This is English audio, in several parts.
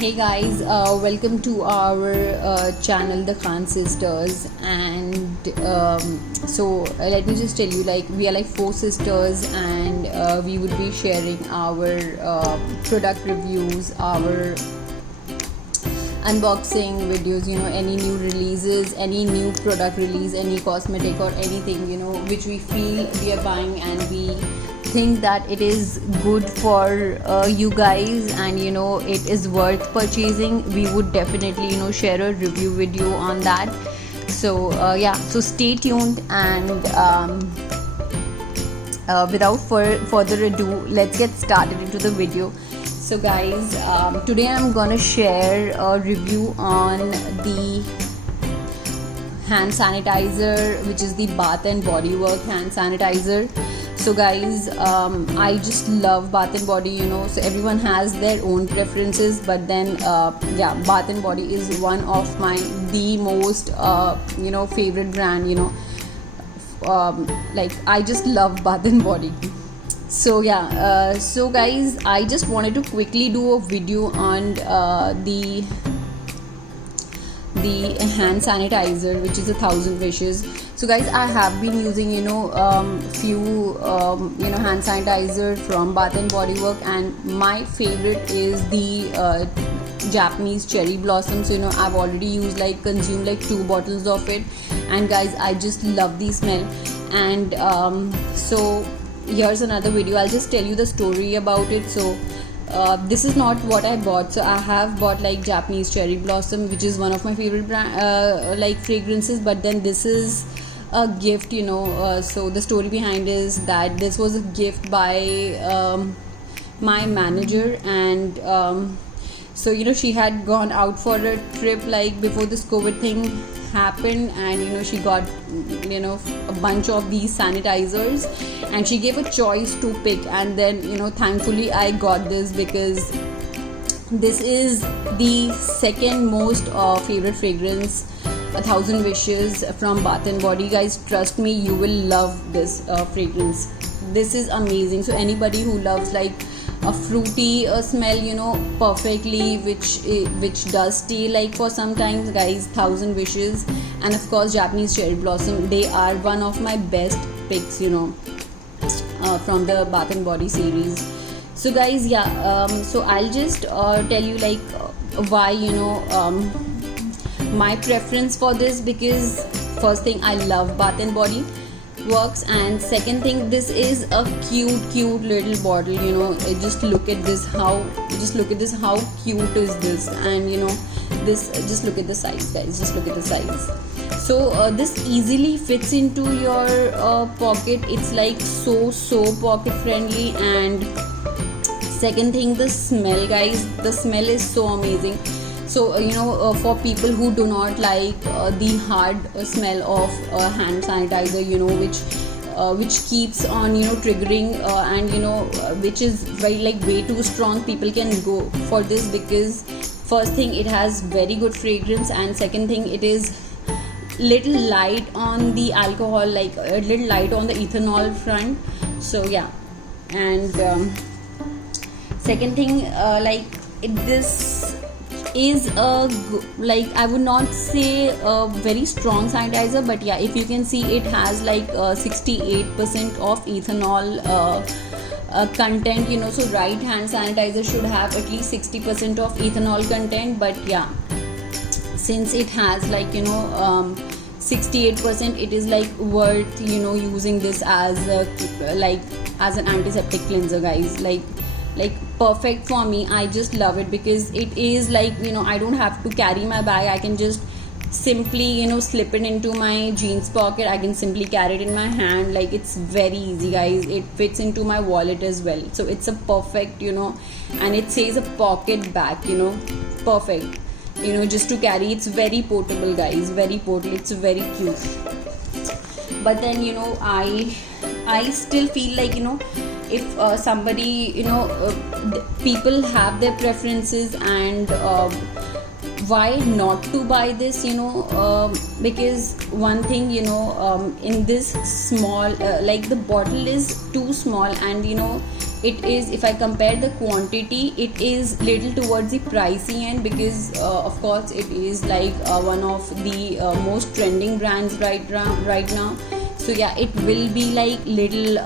Hey guys, welcome to our channel, The Khan Sisters. And let me just tell you, like, we are like four sisters, and we would be sharing our product reviews, our unboxing videos, any new releases, any new product release, any cosmetic or anything, which we feel we are buying and we think that it is good for you guys, and it is worth purchasing. We would definitely share a review video on that. So stay tuned, and without further ado, let's get started into the video. So guys, today I'm gonna share a review on the hand sanitizer, which is the Bath and Body Works hand sanitizer. So guys, I just love Bath and Body, so everyone has their own preferences, but then Bath and Body is one of the most favorite brand. Like, I just love Bath and Body. So guys, I just wanted to quickly do a video on the hand sanitizer, which is 1,000 Wishes. So guys, I have been using few hand sanitizer from Bath and Body Works, and my favorite is the Japanese cherry blossom. So I've already consumed like 2 bottles of it, and guys, I just love the smell. And so here's another video. I'll just tell you the story about it. So this is not what I bought. So I have bought like Japanese cherry blossom, which is one of my favorite brand fragrances, but then this is a gift. So the story behind is that this was a gift by my manager, and so she had gone out for a trip like before this COVID thing happened, and she got a bunch of these sanitizers, and she gave a choice to pick, and then thankfully I got this, because this is the second most favorite fragrance, 1,000 Wishes from Bath and Body. Guys, trust me, you will love this fragrance. This is amazing. So anybody who loves like a fruity smell, perfectly, which does stay like for some time, guys, 1,000 Wishes, and of course Japanese cherry blossom, they are one of my best picks, from the Bath and Body series. So guys, so I'll just tell you like why my preference for this, because first thing, I love Bath and Body Works, and second thing, this is a cute little bottle. Just look at this, how cute is this, and this, just look at the size, guys, just look at the size. So this easily fits into your pocket. It's like so pocket friendly. And second thing, the smell, guys, the smell is so amazing. So for people who do not like the hard smell of hand sanitizer, which keeps on triggering, and which is very like way too strong, people can go for this, because first thing, it has very good fragrance, and second thing, it is little light on the alcohol, like a little light on the ethanol front. So and second thing, this is like, I would not say a very strong sanitizer, but if you can see, it has like 68% of ethanol content, so right hand sanitizer should have at least 60% of ethanol content, but since it has like 68%, it is like worth using this as as an antiseptic cleanser, guys. Like perfect for me. I just love it, because it is like I don't have to carry my bag. I can just simply slip it into my jeans pocket. I can simply carry it in my hand. Like, it's very easy, guys. It fits into my wallet as well, so it's a perfect, and it says a pocket bag, perfect, just to carry. It's very portable, guys, very portable. It's very cute. But then I still feel like if somebody people have their preferences, and why not to buy this, because one thing, in this small, like the bottle is too small, and it is, if I compare the quantity, it is little towards the pricey end, because of course it is like one of the most trending brands right now. So yeah, it will be like little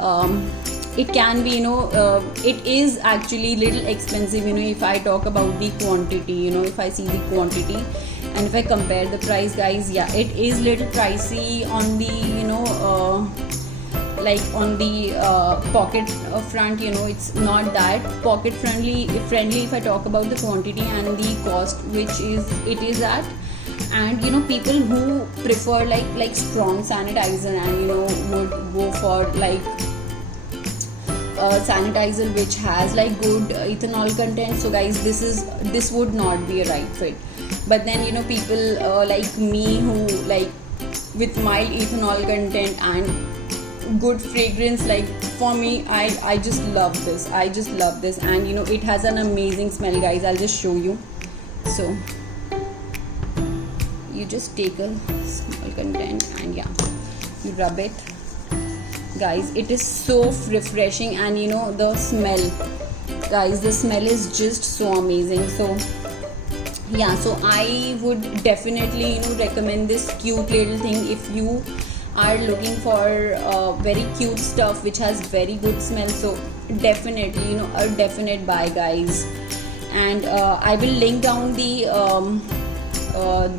it can be, it is actually little expensive, if I talk about the quantity, if I see the quantity and if I compare the price, guys. Yeah, it is little pricey on the, like on the pocket front. It's not that pocket friendly if I talk about the quantity and the cost which is it is at. And people who prefer like strong sanitizer and would go for like sanitizer which has like good ethanol content, so guys, this would not be a right fit. But then people like me who like with mild ethanol content and good fragrance, like for me, I just love this. And it has an amazing smell, guys. I'll just show you. So you just take a small content and yeah, you rub it, guys. It is so refreshing, and the smell, guys, the smell is just so amazing. So yeah, so I would definitely recommend this cute little thing if you are looking for very cute stuff which has very good smell. So definitely a definite buy, guys. And I will link down the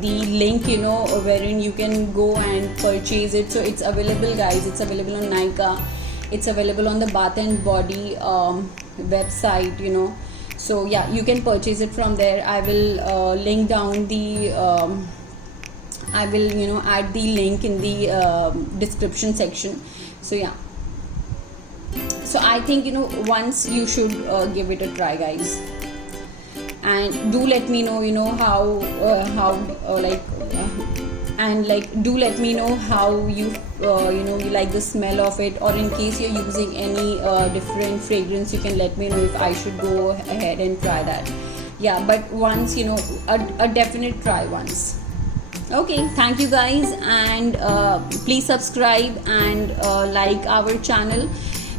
link wherein you can go and purchase it. So it's available, guys. It's available on Nykaa, it's available on the Bath and Body website, so yeah, you can purchase it from there. I will link down the I will add the link in the description section. So yeah, so I think once you should give it a try, guys. And do let me know how and do let me know how you you like the smell of it, or in case you're using any different fragrance, you can let me know if I should go ahead and try that. Yeah, but once a definite try once. Okay, thank you, guys, and please subscribe and like our channel,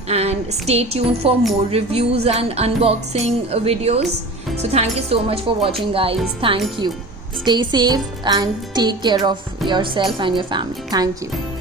and stay tuned for more reviews and unboxing videos. So thank you so much for watching, guys. Thank you. Stay safe and take care of yourself and your family. Thank you.